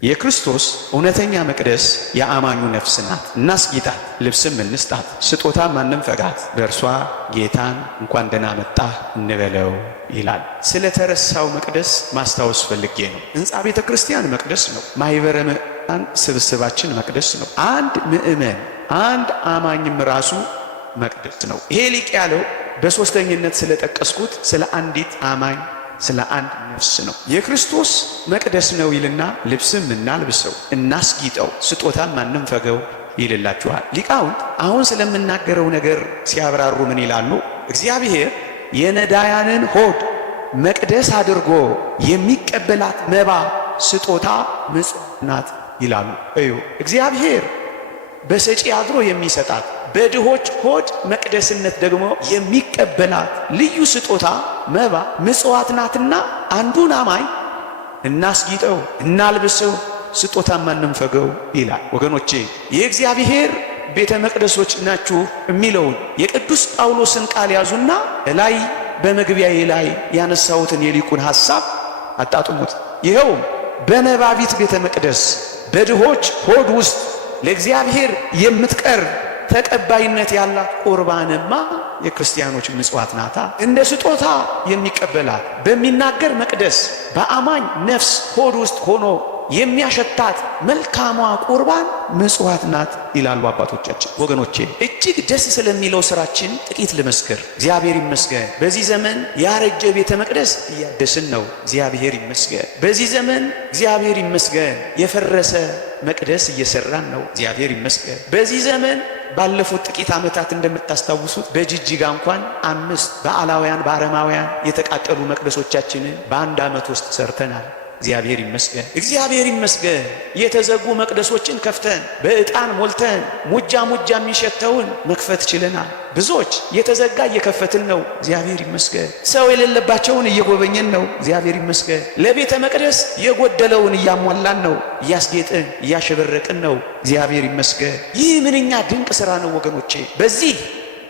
የክርስቶስ እውነተኛ መቅደስ የአማኙ ነፍስ ናት። እናስጊጣት፣ ልብስም እንስጣት፣ ስጦታም አንንፈጋት፣ በእርሷ ጌታን እንኳን ደህና መጣህ እንበለው ይላል። ስለተረሳው መቅደስ ማስታወስ ፈልጌ ነው። ሕንፃ ቤተ ክርስቲያን መቅደስ ነው። ማኅበረ ምእመናን ስብስባችን መቅደስ ነው። አንድ ምእመን አንድ አማኝም ራሱ መቅደስ ነው። ይሄ ሊቅ ያለው በሦስተኝነት ስለጠቀስኩት ስለ አንዲት አማኝ ስለ አንድ ነፍስ ነው። የክርስቶስ መቅደስ ነው ይልና ልብስም እናልብሰው፣ እናስጊጠው፣ ስጦታም አንንፈገው ይልላችኋል። ሊቃውንት አሁን ስለምናገረው ነገር ሲያብራሩ ምን ይላሉ? እግዚአብሔር የነዳያንን ሆድ መቅደስ አድርጎ የሚቀበላት መባ ስጦታ ምጽዋት ናት ይላሉ። እዩ፣ እግዚአብሔር በሰጪ አድሮ የሚሰጣት በድሆች ሆድ መቅደስነት ደግሞ የሚቀበላት ልዩ ስጦታ መባ ምጽዋት ናትና አንዱን አማኝ እናስጊጠው፣ እናልብሰው፣ ስጦታም አንንፈገው ይላል። ወገኖቼ የእግዚአብሔር ቤተ መቅደሶች ናችሁ የሚለውን የቅዱስ ጳውሎስን ቃል ያዙና ላይ በመግቢያዬ ላይ ያነሳሁትን የሊቁን ሐሳብ አጣጥሙት። ይኸውም በነባቢት ቤተ መቅደስ በድሆች ሆድ ውስጥ ለእግዚአብሔር የምትቀርብ ተቀባይነት ያላት ቁርባንማ የክርስቲያኖች ምጽዋት ናታ። እንደ ስጦታ የሚቀበላት በሚናገር መቅደስ በአማኝ ነፍስ ሆድ ውስጥ ሆኖ የሚያሸታት መልካሟ ቁርባን ምጽዋት ናት ይላሉ አባቶቻችን። ወገኖቼ እጅግ ደስ ስለሚለው ስራችን ጥቂት ልመስክር። እግዚአብሔር ይመስገን። በዚህ ዘመን ያረጀ ቤተ መቅደስ እያደስን ነው። እግዚአብሔር ይመስገን። በዚህ ዘመን እግዚአብሔር ይመስገን የፈረሰ መቅደስ እየሰራን ነው። እግዚአብሔር ይመስገን። በዚህ ዘመን ባለፉት ጥቂት ዓመታት እንደምታስታውሱት በጅጅጋ እንኳን 5 በአላውያን በአረማውያን የተቃጠሉ መቅደሶቻችንን በአንድ ዓመት ውስጥ ሰርተናል። እግዚአብሔር ይመስገን። እግዚአብሔር ይመስገን። የተዘጉ መቅደሶችን ከፍተን በዕጣን ሞልተን ሙጃ የሚሸተውን መክፈት ችለናል። ብዙዎች የተዘጋ እየከፈትን ነው። እግዚአብሔር ይመስገን። ሰው የሌለባቸውን እየጎበኘን ነው። እግዚአብሔር ይመስገን። ለቤተ መቅደስ የጎደለውን እያሟላን ነው። እያስጌጥን እያሸበረቅን ነው። እግዚአብሔር ይመስገን። ይህ ምንኛ ድንቅ ሥራ ነው ወገኖቼ።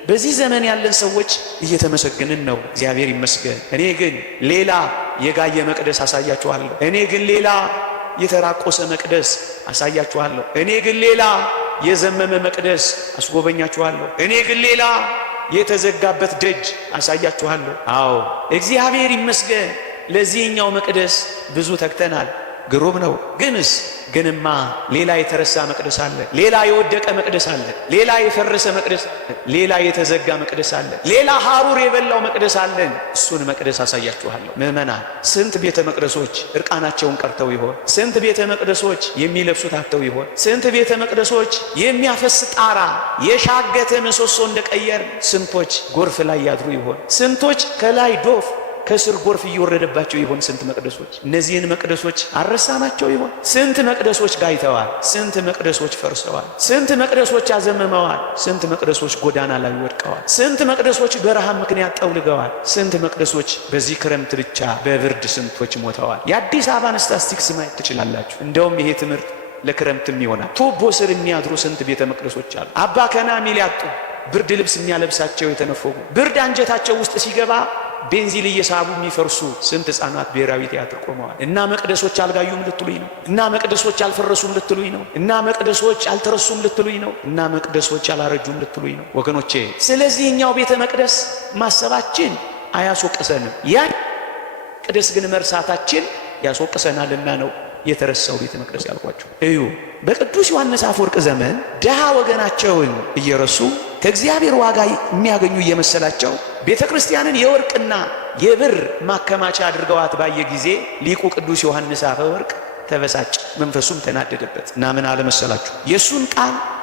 በዚህ ዘመን ያለን ሰዎች እየተመሰገንን ነው። እግዚአብሔር ይመስገን። እኔ ግን ሌላ የጋየ መቅደስ አሳያችኋለሁ። እኔ ግን ሌላ የተራቆሰ መቅደስ አሳያችኋለሁ። እኔ ግን ሌላ የዘመመ መቅደስ አስጎበኛችኋለሁ። እኔ ግን ሌላ የተዘጋበት ደጅ አሳያችኋለሁ። አዎ እግዚአብሔር ይመስገን። ለዚህኛው መቅደስ ብዙ ተግተናል። ግሩም ነው። ግንማ ሌላ የተረሳ መቅደስ አለ። ሌላ የወደቀ መቅደስ አለ። ሌላ የፈረሰ መቅደስ አለ። ሌላ የተዘጋ መቅደስ አለ። ሌላ ሐሩር የበላው መቅደስ አለን። እሱን መቅደስ አሳያችኋለሁ። ምዕመናን ስንት ቤተ መቅደሶች እርቃናቸውን ቀርተው ይሆን? ስንት ቤተ መቅደሶች የሚለብሱት አጥተው ይሆን? ስንት ቤተ መቅደሶች የሚያፈስ ጣራ የሻገተ ምሰሶ እንደቀየር ስንቶች ጎርፍ ላይ ያድሩ ይሆን? ስንቶች ከላይ ዶፍ ከስር ጎርፍ እየወረደባቸው ይሆን? ስንት መቅደሶች እነዚህን መቅደሶች አረሳናቸው ይሆን? ስንት መቅደሶች ጋይተዋል። ስንት መቅደሶች ፈርሰዋል። ስንት መቅደሶች አዘመመዋል። ስንት መቅደሶች ጎዳና ላይ ወድቀዋል። ስንት መቅደሶች በረሃብ ምክንያት ጠውልገዋል። ስንት መቅደሶች በዚህ ክረምት ብቻ በብርድ ስንቶች ሞተዋል። የአዲስ አበባን ስታስቲክስ ማየት ትችላላችሁ። እንደውም ይሄ ትምህርት ለክረምትም ይሆናል። ቱቦ ስር የሚያድሩ ስንት ቤተ መቅደሶች አሉ። አባ ከና ሚል ያጡ ብርድ ልብስ የሚያለብሳቸው የተነፈጉ ብርድ አንጀታቸው ውስጥ ሲገባ ቤንዚል እየሳቡ የሚፈርሱ ስንት ሕፃናት ብሔራዊ ቲያትር ቆመዋል። እና መቅደሶች አልጋዩም ልትሉኝ ነው? እና መቅደሶች አልፈረሱም ልትሉኝ ነው? እና መቅደሶች አልተረሱም ልትሉኝ ነው? እና መቅደሶች አላረጁም ልትሉኝ ነው? ወገኖቼ ስለዚህኛው ቤተ መቅደስ ማሰባችን አያስወቅሰንም። ያን መቅደስ ግን መርሳታችን ያስወቅሰናልና ነው የተረሳው ቤተ መቅደስ ያልኳቸው። እዩ በቅዱስ ዮሐንስ አፈወርቅ ዘመን ድሃ ወገናቸውን እየረሱ ከእግዚአብሔር ዋጋ የሚያገኙ እየመሰላቸው ቤተ ክርስቲያንን የወርቅና የብር ማከማቻ አድርገዋት ባየ ጊዜ ሊቁ ቅዱስ ዮሐንስ አፈወርቅ ተበሳጭ፣ መንፈሱም ተናደደበት እና ምን አለመሰላችሁ? የእሱን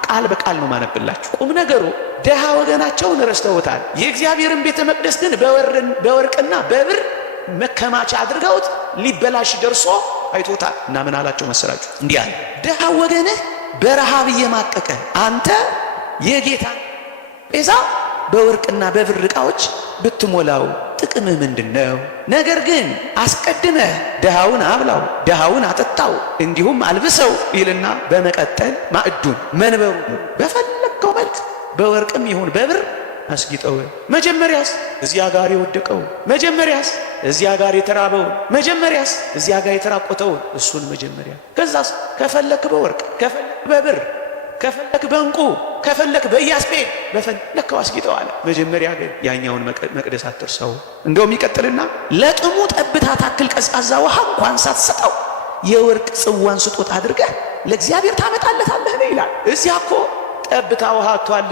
ቃል በቃል ነው ማነብላችሁ። ቁም ነገሩ ድሃ ወገናቸውን ረስተውታል። የእግዚአብሔርን ቤተ መቅደስ ግን በወርቅና በብር መከማቻ አድርገውት ሊበላሽ ደርሶ አይቶታል እና ምን አላቸው መሰላችሁ? እንዲህ አለ፣ ድሃ ወገንህ በረሃብ እየማቀቀ አንተ የጌታ ቤዛ በወርቅና በብር ዕቃዎች ብትሞላው ጥቅምህ ምንድነው? ነገር ግን አስቀድመህ ድሃውን አብላው፣ ድሃውን አጠጣው፣ እንዲሁም አልብሰው ይልና በመቀጠል ማዕዱን መንበሩ በፈለከው መልክ በወርቅም ይሁን በብር አስጊጠው። መጀመሪያስ እዚያ ጋር የወደቀው፣ መጀመሪያስ እዚያ ጋር የተራበው፣ መጀመሪያስ እዚያ ጋር የተራቆተው እሱን መጀመሪያ። ከዛስ ከፈለክ በወርቅ ከፈለክ በብር ከፈለክ በእንቁ ከፈለክ በኢያስጲድ በፈለከው አስጊጠው አለ። መጀመሪያ ግን ያኛውን መቅደስ አትርሰው። እንደውም ይቀጥልና ለጥሙ ጠብታ ታክል ቀዝቃዛ ውሃ እንኳን ሳትሰጠው የወርቅ ጽዋን ስጦታ አድርገህ ለእግዚአብሔር ታመጣለታለህ ነው ይላል። እዚያ እኮ ጠብታ ውሃ አጥቷል።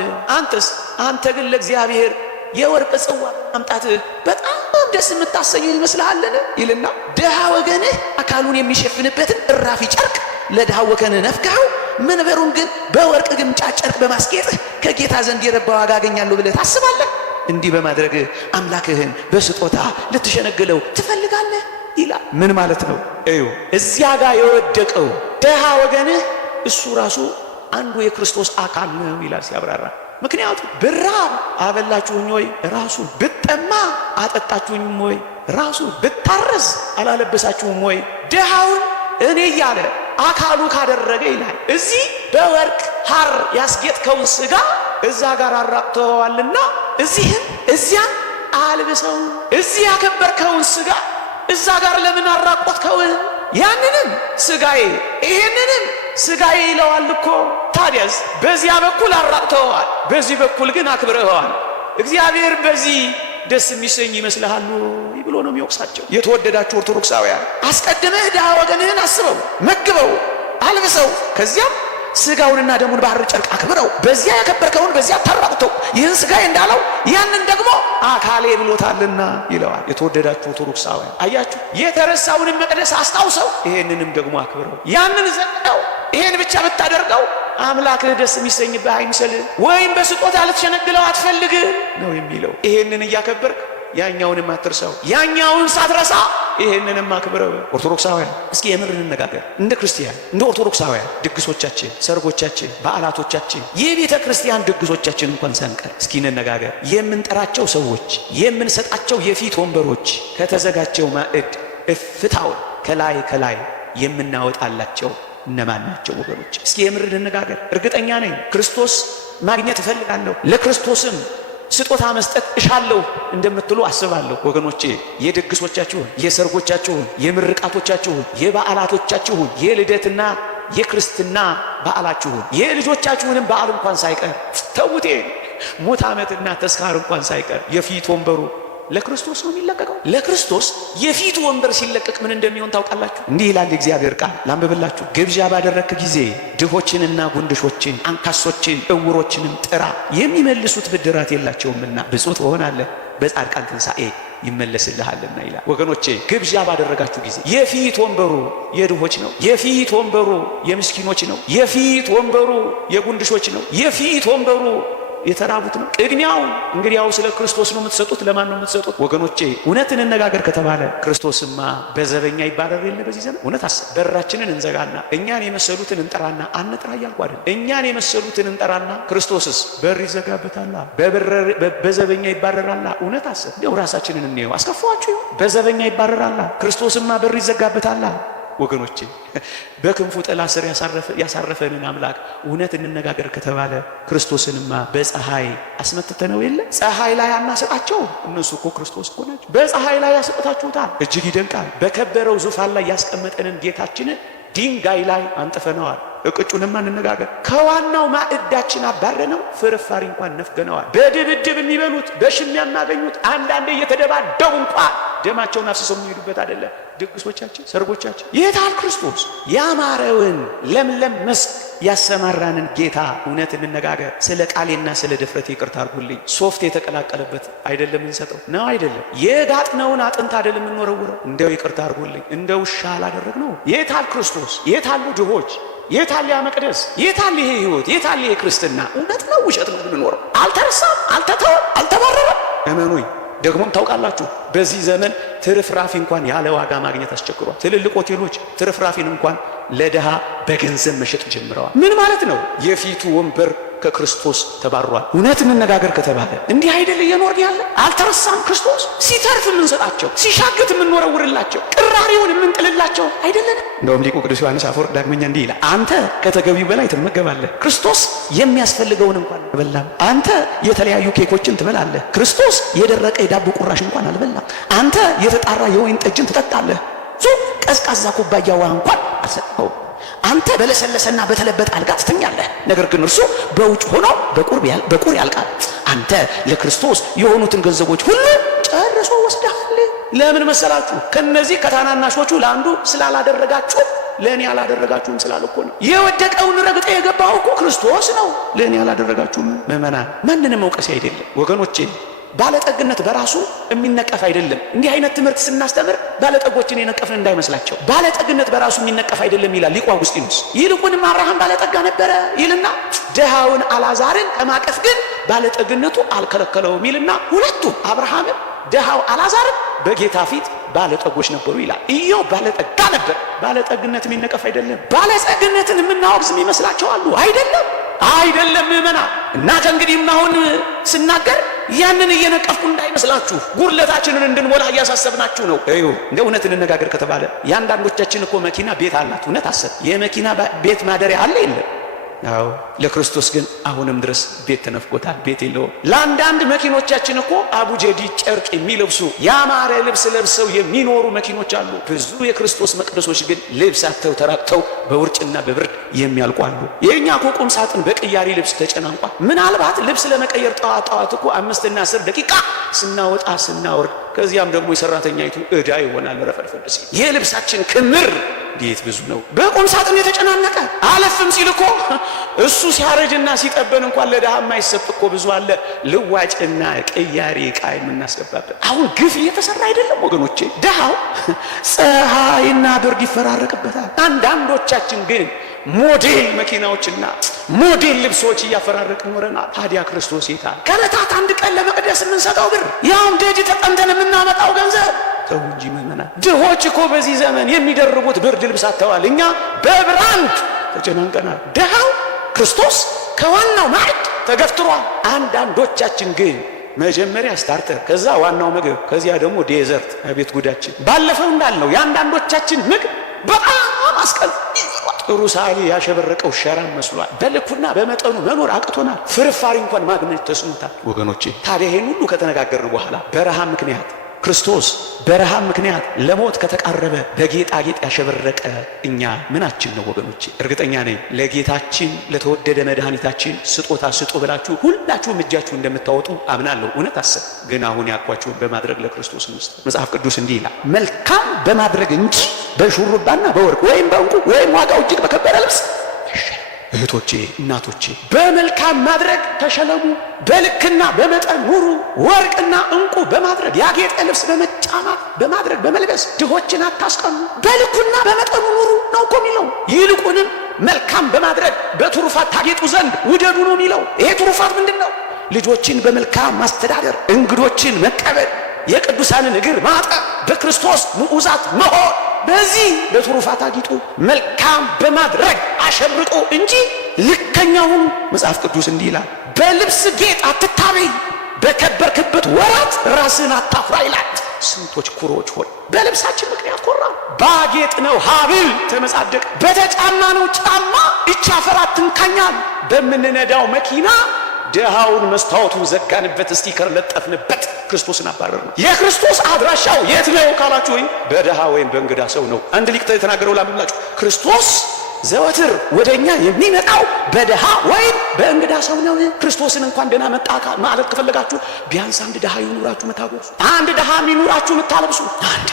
አንተ ግን ለእግዚአብሔር የወርቅ ጽዋ ማምጣትህ በጣም ደስ የምታሰኘው ይመስልሃልን? ይልና ድሃ ወገንህ አካሉን የሚሸፍንበትን እራፊ ጨርቅ ለድሃ ወገንህ ነፍገኸው መንበሩን ግን በወርቅ ግምጫ ጨርቅ በማስጌጥህ ከጌታ ዘንድ የረባ ዋጋ አገኛለሁ ብለህ ታስባለህ? እንዲህ በማድረግ አምላክህን በስጦታ ልትሸነግለው ትፈልጋለህ ይላል። ምን ማለት ነው? እዩ እዚያ ጋር የወደቀው ድሃ ወገንህ እሱ ራሱ አንዱ የክርስቶስ አካል ነው ይላል ሲያብራራ። ምክንያቱም ብራብ አበላችሁኝ ወይ? ራሱ ብጠማ አጠጣችሁኝም ወይ? ራሱ ብታረዝ አላለበሳችሁም ወይ? ድሃውን እኔ እያለ አካሉ ካደረገ ይላል እዚህ በወርቅ ሐር ያስጌጥከውን ሥጋ እዛ ጋር አራቅተዋልና እዚህም እዚያም አልብሰው። እዚህ ያከበርከውን ሥጋ እዛ ጋር ለምን አራቆትከው? ያንንም ሥጋዬ ይሄንንም ሥጋዬ ይለዋል እኮ። ታዲያስ በዚያ በኩል አራቅተዋል፣ በዚህ በኩል ግን አክብረዋል። እግዚአብሔር በዚህ ደስ የሚሰኝ ይመስልሃል ብሎ ነው የሚወቅሳቸው። የተወደዳችሁ ኦርቶዶክሳውያን አስቀድመህ ድሃ ወገንህን አስበው፣ መግበው፣ አልብሰው፣ ከዚያም ሥጋውንና ደሙን ባህር ጨርቅ አክብረው። በዚያ ያከበርከውን በዚያ ታራቁተው። ይህን ሥጋዬ እንዳለው ያንን ደግሞ አካሌ ብሎታልና ይለዋል። የተወደዳችሁ ኦርቶዶክሳውያን አያችሁ፣ የተረሳውንም መቅደስ አስታውሰው፣ ይሄንንም ደግሞ አክብረው። ያንን ዘንጠው ይሄን ብቻ ብታደርገው አምላክህ ደስ የሚሰኝብህ አይምሰልህ፣ ወይም በስጦታ ልትሸነግለው አትፈልግ ነው የሚለው። ይሄንን እያከበርክ ያኛውንም አትርሳው፣ ያኛውን ሳትረሳ ይሄንንም አክብረው። ኦርቶዶክሳውያን እስኪ የምር እንነጋገር። እንደ ክርስቲያን እንደ ኦርቶዶክሳውያን ድግሶቻችን፣ ሰርጎቻችን፣ በዓላቶቻችን፣ የቤተ ክርስቲያን ድግሶቻችን እንኳን ሳንቀር እስኪ እንነጋገር። የምንጠራቸው ሰዎች፣ የምንሰጣቸው የፊት ወንበሮች፣ ከተዘጋጀው ማዕድ እፍታውን ከላይ የምናወጣላቸው እነማን ናቸው ወገኖች? እስኪ የምር እንነጋገር። እርግጠኛ ነኝ ክርስቶስ ማግኘት እፈልጋለሁ፣ ለክርስቶስም ስጦታ መስጠት እሻለሁ እንደምትሉ አስባለሁ ወገኖቼ። የድግሶቻችሁን፣ የሰርጎቻችሁን፣ የምርቃቶቻችሁን፣ የበዓላቶቻችሁን፣ የልደትና የክርስትና በዓላችሁን፣ የልጆቻችሁንም በዓል እንኳን ሳይቀር ተውቴ ሞት ዓመትና ተስካር እንኳን ሳይቀር የፊት ወንበሩ ለክርስቶስ ነው የሚለቀቀው። ለክርስቶስ የፊቱ ወንበር ሲለቀቅ ምን እንደሚሆን ታውቃላችሁ? እንዲህ ይላል የእግዚአብሔር ቃል፣ ላንብብላችሁ። ግብዣ ባደረክ ጊዜ ድሆችንና ጉንድሾችን፣ አንካሶችን፣ እውሮችንም ጥራ፣ የሚመልሱት ብድራት የላቸውምና ብፁዕ ትሆናለህ፣ በጻድቃን ትንሣኤ ይመለስልሃልና ይላል። ወገኖቼ ግብዣ ባደረጋችሁ ጊዜ የፊት ወንበሩ የድሆች ነው፣ የፊት ወንበሩ የምስኪኖች ነው፣ የፊት ወንበሩ የጉንድሾች ነው፣ የፊት ወንበሩ የተራቡት ነው። ቅድሚያው እንግዲያው ስለ ክርስቶስ ነው የምትሰጡት። ለማን ነው የምትሰጡት ወገኖቼ? እውነት እንነጋገር ከተባለ ክርስቶስማ በዘበኛ ይባረር የለ በዚህ ዘመን። እውነት አስብ። በራችንን እንዘጋና እኛን የመሰሉትን እንጠራና አንጥራ እያልኩ አይደል። እኛን የመሰሉትን እንጠራና ክርስቶስስ በር ይዘጋበታላ፣ በዘበኛ ይባረራላ። እውነት አስብ። እንደው ራሳችንን እንየው። አስከፋችሁ በዘበኛ ይባረራላ፣ ክርስቶስማ በር ይዘጋበታላ። ወገኖቼ በክንፉ ጥላ ስር ያሳረፈንን አምላክ እውነት እንነጋገር ከተባለ ክርስቶስንማ በፀሐይ አስመትተነው የለ? ፀሐይ ላይ አናሰጣቸው። እነሱ እኮ ክርስቶስ እኮ ናቸው። በፀሐይ ላይ ያሰጣችሁታል። እጅግ ይደንቃል። በከበረው ዙፋን ላይ ያስቀመጠንን ጌታችንን ድንጋይ ላይ አንጥፈነዋል። እቅጩንማ እንነጋገር። ከዋናው ማዕዳችን አባረነው፣ ፍርፋሪ እንኳን ነፍገነዋል። በድብድብ የሚበሉት በሽሚያ የሚያገኙት አንዳንዴ እየተደባደቡ እንኳን ደማቸውን አፍስሰው የሚሄዱበት አይደለም ድግሶቻችን፣ ሰርጎቻችን። የታል ክርስቶስ? ያማረውን ለምለም መስክ ያሰማራንን ጌታ እውነት እንነጋገር። ስለ ቃሌና ስለ ድፍረት ይቅርታ አድርጉልኝ። ሶፍት የተቀላቀለበት አይደለም እንሰጠው ነው አይደለም። የጋጥነውን አጥንት አይደለም እንወረውረው። እንደው ይቅርታ አድርጉልኝ፣ እንደ ውሻ አላደረግነው። የታል ክርስቶስ? የታሉ ድሆች? የታል ያ መቅደስ? የታል ይሄ ህይወት? የታል ይሄ ክርስትና? እውነት ነው ውሸት ነው ብንኖረው? አልተረሳም፣ አልተተወም፣ አልተባረረም። እመኑኝ። ደግሞም ታውቃላችሁ በዚህ ዘመን ትርፍራፊ እንኳን ያለ ዋጋ ማግኘት አስቸግሯል። ትልልቅ ሆቴሎች ትርፍራፊን እንኳን ለድሃ በገንዘብ መሸጥ ጀምረዋል። ምን ማለት ነው? የፊቱ ወንበር ከክርስቶስ ተባሯል። እውነት እንነጋገር ከተባለ እንዲህ አይደል እየኖርን ያለ? አልተረሳም ክርስቶስ። ሲተርፍ የምንሰጣቸው፣ ሲሻግት የምንወረውርላቸው፣ ቅራሪውን የምንጥልላቸው አይደለንም? እንደውም ሊቁ ቅዱስ ዮሐንስ አፈወርቅ ዳግመኛ እንዲህ ይላል፣ አንተ ከተገቢው በላይ ትመገባለህ፣ ክርስቶስ የሚያስፈልገውን እንኳን አልበላም። አንተ የተለያዩ ኬኮችን ትበላለህ፣ ክርስቶስ የደረቀ የዳቦ ቁራሽ እንኳን አልበላም። አንተ የተጣራ የወይን ጠጅን ትጠጣለህ፣ ቀዝቃዛ ኩባያ ውሃ እንኳን አልሰጠኸውም። አንተ በለሰለሰና በተለበጠ አልጋ ትተኛለህ፣ ነገር ግን እርሱ በውጭ ሆኖ በቁር ያልቃል። አንተ ለክርስቶስ የሆኑትን ገንዘቦች ሁሉ ጨርሶ ወስደሃል። ለምን መሰላችሁ? ከነዚህ ከታናናሾቹ ለአንዱ ስላላደረጋችሁ ለእኔ ያላደረጋችሁም ስላለ እኮ ነው። የወደቀውን ረግጠ የገባው እኮ ክርስቶስ ነው። ለእኔ ያላደረጋችሁም ምእመናን፣ ማንንም መውቀስ አይደለም ወገኖቼ። ባለጠግነት በራሱ የሚነቀፍ አይደለም። እንዲህ አይነት ትምህርት ስናስተምር ባለጠጎችን የነቀፍን እንዳይመስላቸው። ባለጠግነት በራሱ የሚነቀፍ አይደለም ይላል ሊቁ አውግስጢኖስ። ይልቁንም አብርሃም ባለጠጋ ነበረ ይልና ድሃውን አልዓዛርን ከማቀፍ ግን ባለጠግነቱ አልከለከለውም ይልና ሁለቱም አብርሃምን ድሃው አልዓዛርን በጌታ ፊት ባለጠጎች ነበሩ ይላል። ኢዮብ ባለጠጋ ነበር። ባለጠግነት የሚነቀፍ አይደለም። ባለጠግነትን የምናወግዝ የሚመስላቸው አሉ። አይደለም ምእመና። እና ከእንግዲህ አሁን ስናገር ያንን እየነቀፍኩ እንዳይመስላችሁ፣ ጉድለታችንን እንድንሞላ እያሳሰብናችሁ ነው። እንደ እውነት እንነጋገር ከተባለ የአንዳንዶቻችን እኮ መኪና ቤት አላት። እውነት አሰብ የመኪና ቤት ማደሪያ አለ የለም? አዎ። ለክርስቶስ ግን አሁንም ድረስ ቤት ተነፍቆታል፣ ቤት የለውም። ለአንዳንድ መኪኖቻችን እኮ አቡጀዲ ጨርቅ የሚለብሱ ያማረ ልብስ ለብሰው የሚኖሩ መኪኖች አሉ። ብዙ የክርስቶስ መቅደሶች ግን ልብስ አጥተው ተራቅተው በውርጭና በብርድ የሚያልቁ አሉ። የእኛ እኮ ቁም ሳጥን በቅያሪ ልብስ ተጨናንቋል። ምናልባት ልብስ ለመቀየር ጠዋት እኮ 5 እና 10 ደቂቃ ስናወጣ ስናወርድ፣ ከዚያም ደግሞ የሰራተኛይቱ ዕዳ ይሆናል ረፈድፈድ ሲል። የልብሳችን ክምር እንዴት ብዙ ነው! በቁም ሳጥን የተጨናነቀ አለፍም ሲል እኮ እሱ ሲያረጅና ሲጠበን እንኳን ለድሃ የማይሰጥ እኮ ብዙ አለ። ልዋጭና ቅያሪ ዕቃ የምናስገባበት አሁን ግፍ እየተሰራ አይደለም ወገኖቼ? ድሃው ፀሐይና ብርድ ይፈራረቅበታል። አንዳንዶቻችን ግን ሞዴል መኪናዎችና ሞዴል ልብሶች እያፈራረቅ ኖረናል። ታዲያ ክርስቶስ ይታል? ከዕለታት አንድ ቀን ለመቅደስ የምንሰጠው ብር፣ ያውም ደጅ ተጠምተን የምናመጣው ገንዘብ። ተው እንጂ ምእመናን፣ ድሆች እኮ በዚህ ዘመን የሚደርቡት ብርድ ልብስ አጥተዋል። እኛ በብራንድ ተጨናንቀናል። ድሃው ክርስቶስ ከዋናው ማዕድ ተገፍትሯል። አንዳንዶቻችን ግን መጀመሪያ ስታርተር፣ ከዛ ዋናው ምግብ፣ ከዚያ ደግሞ ዴዘርት። አቤት ጉዳችን! ባለፈው እንዳልነው የአንዳንዶቻችን ምግብ በጣም አስቀል ጥሩ ሳሊ ያሸበረቀው ሸራ መስሏል። በልኩና በመጠኑ መኖር አቅቶናል። ፍርፋሪ እንኳን ማግኘት ተስኖታል ወገኖቼ። ታዲያ ይሄን ሁሉ ከተነጋገርን በኋላ በረሃብ ምክንያት ክርስቶስ በረሃብ ምክንያት ለሞት ከተቃረበ በጌጣጌጥ ያሸበረቀ እኛ ምናችን ነው ወገኖቼ? እርግጠኛ ነኝ ለጌታችን ለተወደደ መድኃኒታችን ስጦታ ስጡ ብላችሁ ሁላችሁም እጃችሁ እንደምታወጡ አምናለሁ። እውነት አሰብ ግን አሁን ያልኳችሁን በማድረግ ለክርስቶስ መስጠት። መጽሐፍ ቅዱስ እንዲህ ይላል፣ መልካም በማድረግ እንጂ በሹሩባና በወርቅ ወይም በእንቁ ወይም ዋጋው እጅግ በከበረ ልብስ። እህቶቼ እናቶቼ፣ በመልካም ማድረግ ተሸለሙ፣ በልክና በመጠን ኑሩ። ወርቅና እንቁ በማድረግ ያጌጠ ልብስ በመጫማት በማድረግ በመልበስ ድሆችን አታስቀኑ። በልኩና በመጠኑ ኑሩ ነው እኮ የሚለው። ይልቁንም መልካም በማድረግ በትሩፋት ታጌጡ ዘንድ ውደዱ ነው የሚለው። ይሄ ትሩፋት ምንድን ነው? ልጆችን በመልካም ማስተዳደር፣ እንግዶችን መቀበል፣ የቅዱሳንን እግር ማጠብ፣ በክርስቶስ ምዑዛት መሆን። በዚህ በትሩፋት አጊጡ፣ መልካም በማድረግ አሸብርቆ እንጂ ልከኛውን። መጽሐፍ ቅዱስ እንዲህ ይላል፣ በልብስ ጌጥ አትታበይ፣ በከበርክበት ወራት ራስን አታኩራ ይላል። ስንቶች ኩሮች ሆን በልብሳችን ምክንያት ኮራ። ባጌጥ ነው ሀብል ተመጻደቅ፣ በተጫማ ነው ጫማ እቻ ፈራት ትንካኛል። በምንነዳው መኪና ድሃውን መስታወቱን ዘጋንበት፣ ስቲከር ለጠፍንበት፣ ክርስቶስን አባረር ነው። የክርስቶስ አድራሻው የት ነው ካላችሁ፣ ወይ በድሃ ወይም በእንግዳ ሰው ነው። አንድ ሊቅ የተናገረው ላምብላችሁ፣ ክርስቶስ ዘወትር ወደኛ የሚመጣው በድሃ ወይም በእንግዳ ሰው ነው። ክርስቶስን እንኳን ደህና መጣ ማለት ከፈለጋችሁ ቢያንስ አንድ ድሃ ይኑራችሁ የምታጎርሱ፣ አንድ ድሃ ይኑራችሁ የምታለብሱ፣ አንድ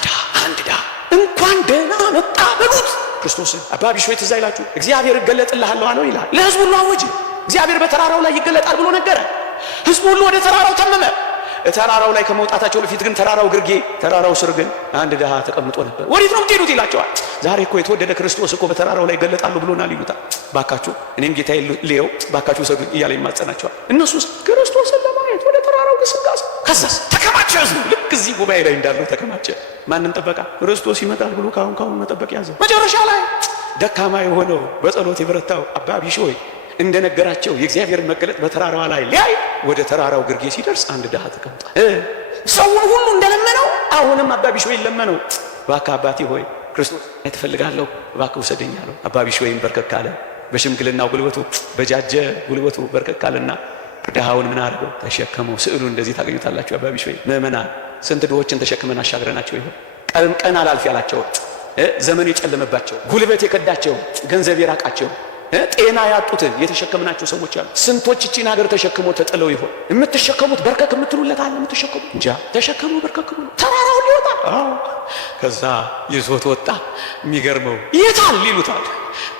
ድሃ እንኳን ደህና መጣ በሉት ክርስቶስን። አባ ቢሾይ ትዝ ይላችሁ፣ እግዚአብሔር እገለጥልሃለሁ አለው ይላል። ለሕዝቡ ሁሉ አወጀ። እግዚአብሔር በተራራው ላይ ይገለጣል ብሎ ነገረ። ሕዝቡ ሁሉ ወደ ተራራው ተመመ። ተራራው ላይ ከመውጣታቸው በፊት ግን ተራራው ስር ግን አንድ ድሃ ተቀምጦ ነበር። ወዴት ነው የምትሄዱት ይላቸዋል። ዛሬ እኮ የተወደደ ክርስቶስ እኮ በተራራው ላይ ይገለጣሉ ብሎናል ይሉታል። ባካችሁ እኔም ጌታዬ ልየው ባካችሁ ሰዱ እያለ ይማጸናቸዋል። እነሱስ ክርስቶስን ለማየት ወደ ተራራው ግስጋሴ። ከዛስ ተከማቸ ሕዝቡ። ልክ እዚህ ጉባኤ ላይ እንዳለው ተከማቸ። ማንን ጠበቃ? ክርስቶስ ይመጣል ብሎ ካሁን መጠበቅ ያዘ። መጨረሻ ላይ ደካማ የሆነው በጸሎት የበረታው አባ ቢሾይ እንደነገራቸው የእግዚአብሔር መገለጥ በተራራው ላይ ሊያይ ወደ ተራራው ግርጌ ሲደርስ አንድ ድሃ ተቀምጧል። ሰውን ሁሉ እንደለመነው አሁንም አባ ቢሾይ ለመነው። እባክህ አባቴ ሆይ ክርስቶስ እፈልጋለሁ እባክህ ውሰደኝ አለው። አባ ቢሾይም በርከክ አለ። በሽምግልናው ጉልበቱ በጃጀ ጉልበቱ በርከክ አለና ድሃውን ምን አደረገው? ተሸከመው። ስዕሉ እንደዚህ ታገኙታላችሁ። አባ ቢሾይ ምእመናን ስንት ድሆችን ተሸክመን አሻግረናቸው ይሆን? ቀን አላልፍ ያላቸው፣ ዘመን የጨለመባቸው፣ ጉልበት የከዳቸው፣ ገንዘብ የራቃቸው፣ ጤና ያጡትን የተሸከምናቸው ሰዎች አሉ። ስንቶች እቺን ሀገር ተሸክመው ተጥለው ይሆን? የምትሸከሙት በርከክ የምትሉለት አለ። የምትሸከሙት እንጃ። ተሸከመው በርከክ ብሎ ተራራውን ሊወጣ ከዛ ይዞት ወጣ። የሚገርመው የታል ይሉታል።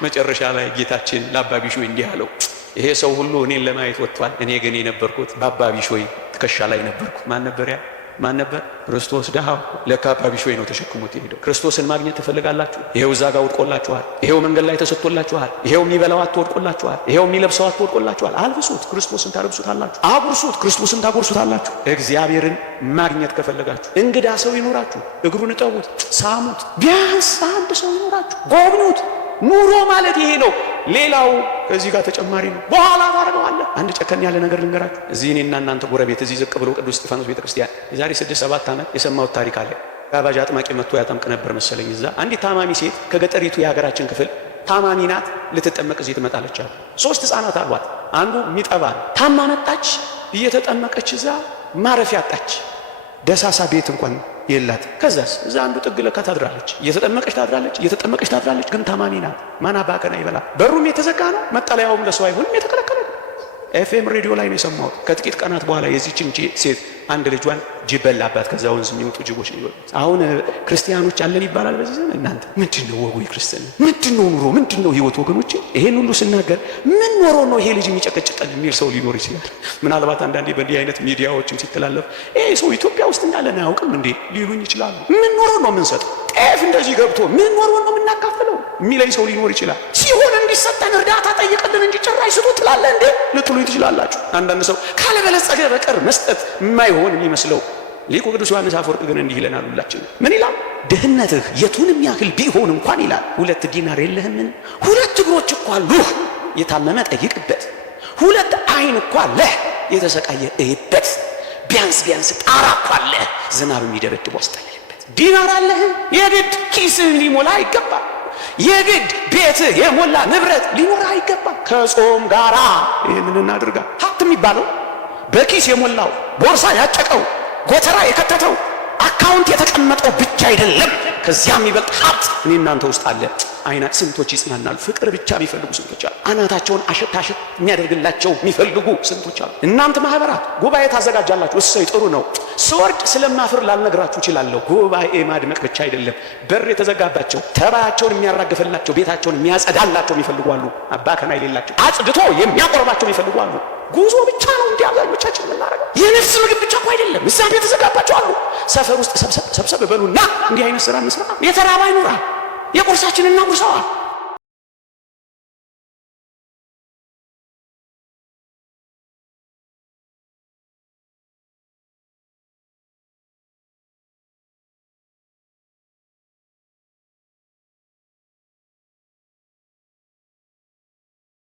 መጨረሻ ላይ ጌታችን ለአባ ቢሾይ እንዲህ አለው፣ ይሄ ሰው ሁሉ እኔን ለማየት ወጥቷል። እኔ ግን የነበርኩት በአባ ቢሾይ ትከሻ ላይ ነበርኩ። ማን ነበር ያ? ማን ነበር? ክርስቶስ። ድሃው ለካ አባ ቢሾይ ነው ተሸክሞት የሄደው። ክርስቶስን ማግኘት ትፈልጋላችሁ? ይሄው እዛ ጋር ወድቆላችኋል። ይሄው መንገድ ላይ ተሰጥቶላችኋል። ይሄው የሚበላው አትወድቆላችኋል። ይሄው የሚለብሰው አትወድቆላችኋል። አልብሱት፣ ክርስቶስን ታለብሱታላችሁ። አጉርሱት፣ ክርስቶስን ታጎርሱታላችሁ። እግዚአብሔርን ማግኘት ከፈለጋችሁ እንግዳ ሰው ይኖራችሁ፣ እግሩን እጠቡት፣ ሳሙት። ቢያንስ አንድ ሰው ይኖራችሁ፣ ጎብኙት። ኑሮ ማለት ይሄ ነው። ሌላው ከዚህ ጋር ተጨማሪ ነው። በኋላ ታደርገዋለህ። አንድ ጨከን ያለ ነገር ልንገራችሁ። እዚህ እኔና እናንተ ጎረቤት እዚህ ዝቅ ብሎ ቅዱስ እስጢፋኖስ ቤተክርስቲያን የዛሬ 6-7 ዓመት የሰማሁት ታሪክ አለ። ጋባዥ አጥማቂ መጥቶ ያጠምቅ ነበር መሰለኝ። እዛ አንዲት ታማሚ ሴት ከገጠሪቱ የሀገራችን ክፍል ታማሚ ናት። ልትጠመቅ እዚህ ትመጣለች አሉ። 3 ህፃናት አሏት። አንዱ የሚጠባ ነው። ታማ መጣች። እየተጠመቀች እዛ ማረፊያ አጣች። ደሳሳ ቤት እንኳን የላት። ከዛስ እዛ አንዱ ጥግ ለካ ታድራለች። እየተጠመቀች ታድራለች፣ ግን ታማሚ ናት። ማን አባከና ይበላ። በሩም የተዘጋ ነው። መጠለያውም ለሰው አይሆንም፣ የተከለከለ ነው። ኤፍኤም ሬዲዮ ላይ ነው የሰማሁት። ከጥቂት ቀናት በኋላ የዚህችን ሴት አንድ ልጇን ጅብ በላባት። ከዛ ወንዝ የሚወጡ ጅቦች ነው ይወጡ። አሁን ክርስቲያኖች አለን ይባላል በዚህ ዘመን። እናንተ ምንድነው ወጉ? ክርስቲያን ምንድነው ኑሮ? ምንድነው ህይወት? ወገኖቼ ይሄን ሁሉ ስናገር ምን ኖሮ ነው ይሄ ልጅ የሚጨቀጭቀን የሚል ሰው ሊኖር ይችላል። ምናልባት አንዳንዴ በእንዲህ አይነት ሚዲያዎችም ሲተላለፍ ይሄ ሰው ኢትዮጵያ ውስጥ እንዳለን አያውቅም እንዴ ሊሉኝ ይችላሉ። ምን ኖሮ ነው የምንሰጠው? ጤፍ እንደዚህ ገብቶ ምን ኖሮ ነው የምናካፍለው የሚለኝ ሰው ሊኖር ይችላል። ሲሆን እንዲሰጠን እርዳታ ጠይቀልን እንጂ ጭራሽ ስጡ ትላለህ እንዴ ልትሉኝ ትችላላችሁ። አንዳንድ ሰው ካለበለጸገ በቀር መስጠት የማይሆን የሚመስለው ሊቁ ቅዱስ ዮሐንስ አፈወርቅ ግን እንዲህ ይለናል። ሁላችን ምን ይላል? ድህነትህ የቱንም ያህል ቢሆን እንኳን ይላል 2 ዲናር የለህምን? 2 እግሮች እኮ አሉህ፣ የታመመ ጠይቅበት። 2 አይን እኮ አለህ፣ የተሰቃየ እይበት። ቢያንስ ጣራ እኮ አለህ፣ ዝናብ የሚደበድብ አስጠልልበት። ዲናር አለህ፣ የግድ ኪስህ ሊሞላ አይገባም። የግድ ቤትህ የሞላ ንብረት ሊኖር አይገባም። ከጾም ጋራ ይህንን እናድርጋ። ሀብት የሚባለው በኪስ የሞላው ቦርሳ ያጨቀው ጎተራ የከተተው አካውንት የተቀመጠው ብቻ አይደለም። ከዚያም የሚበልጥ ሀብት እኔ እናንተ ውስጥ አለ። አይና ስንቶች ይጽናናሉ። ፍቅር ብቻ የሚፈልጉ ስንቶች አሉ። አናታቸውን አሸት የሚያደርግላቸው የሚፈልጉ ስንቶች አሉ። እናንተ ማህበራት ጉባኤ ታዘጋጃላችሁ። እሰይ ጥሩ ነው። ስወርድ ስለማፍር ላልነግራችሁ እችላለሁ። ጉባኤ ማድመቅ ብቻ አይደለም። በር የተዘጋባቸው ተባያቸውን የሚያራግፍላቸው ቤታቸውን የሚያጸዳላቸው የሚፈልጉ አሉ። አባከና የሌላቸው አጽድቶ የሚያቆርባቸው የሚፈልጉ አሉ። ጉዞ ብቻ ነው እንዲህ አብዛኞቻችን የምናደርገው። የነፍስ ምግብ ብቻ እኮ አይደለም። እዛም የተዘጋባቸው አሉ። ሰፈር ውስጥ ሰብሰብ በሉና እንዲህ አይነት ስራ እንስራ። የተራባ ይኑራ። የቁርሳችንን እናጉርሰዋ።